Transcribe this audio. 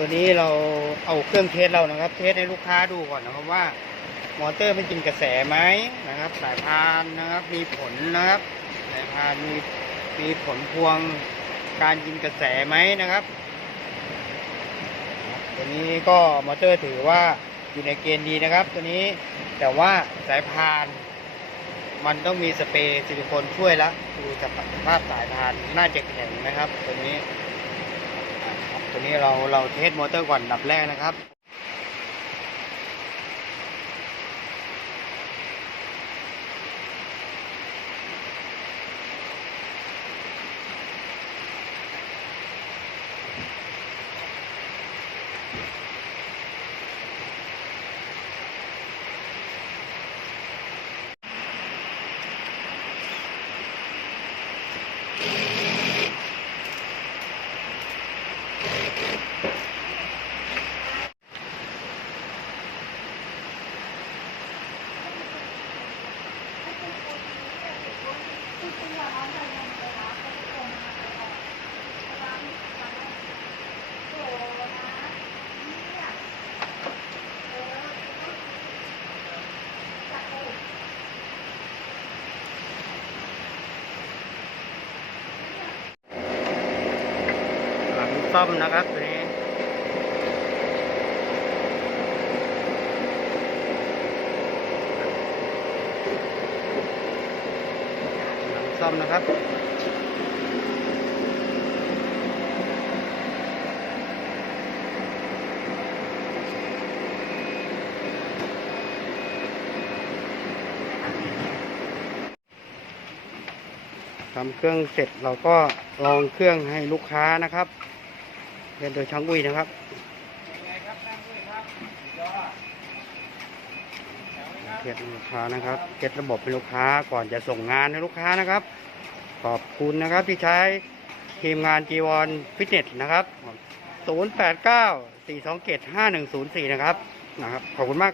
ตัวนี้เราเอาเครื่องเทสเรานะครับ เทสให้ลูกค้าดูก่อนนะครับว่ามอเตอร์มันกินกระแสไหมนะครับ สายพานนะครับ มีผลนะครับ สายพานมีมีผลพวงการกินกระแสไหมนะครับ ตัวนี้ก็มอเตอร์ถือว่าอยู่ในเกณฑ์ดีนะครับ ตัวนี้แต่ว่าสายพานมันต้องมีสเปรย์ซิลิโคนช่วยละดูจากสภาพสายพานน่าจะแข็งนะครับ ตัวนี้ ตัวนี้เราเราเทสมอเตอร์ก่อนอันดับแรกนะครับ หลังซ่อมนะครับตัวนี้ ซ่อมนะครับทำเครื่องเสร็จเราก็ลองเครื่องให้ลูกค้านะครับเรียนโดยช่างอุ้ยนะครับ เก็บลูกค้านะครับเก็ตระบบให้ลูกค้าก่อนจะส่งงานให้ลูกค้านะครับ ขอบคุณนะครับที่ใช้ทีมงานจีวอนฟิตเนสนะครับ 089 427 5104 นะครับนะครับ ขอบคุณมาก